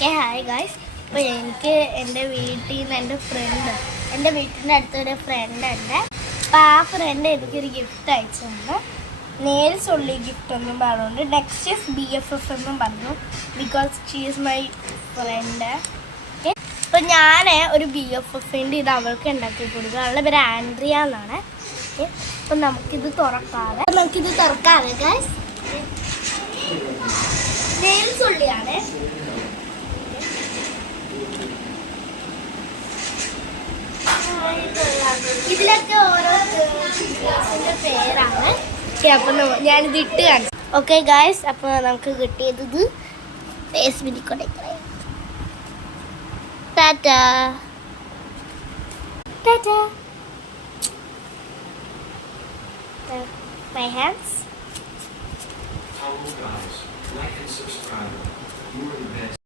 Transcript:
Hi guys. അപ്പോൾ എനിക്ക് എൻ്റെ വീട്ടിൽ നിന്ന് എൻ്റെ വീട്ടിൻ്റെ അടുത്തൊരു ഫ്രണ്ട് ഉണ്ട്. അപ്പോൾ ആ ഫ്രണ്ട് എനിക്കൊരു ഗിഫ്റ്റ് അയച്ചിട്ടുണ്ട്. നെയിൽസ് ഉള്ളി ഗിഫ്റ്റ് എന്നും പറഞ്ഞുകൊണ്ട് നെക്സ്റ്റ് BFF എന്നും പറഞ്ഞു. Because she is my friend. Okay, അപ്പോൾ ഞാൻ ഒരു BFFൻ്റെ ഇത് അവൾക്ക് ഉണ്ടാക്കി കൊടുക്കുക. അവളുടെ പേര് ആൻഡ്രിയ എന്നാണ്. ഓക്കെ, അപ്പം നമുക്കിത് തുറക്കാതെ ഗായ്സ്. നെയിൽസ് ഉള്ളിയാണ്. ഇതിലൊക്കെ ഓരോ ഗേൾസിന്റെ പേരാണ്. അപ്പൊ ഞാനിത് ഇട്ട് കാണിച്ചു. ഓക്കെ ഗായ്സ്, അപ്പൊ നമുക്ക് കിട്ടിയത് ഇത് Tata Tata. My hands. Hello guys, like and subscribe. You are the best.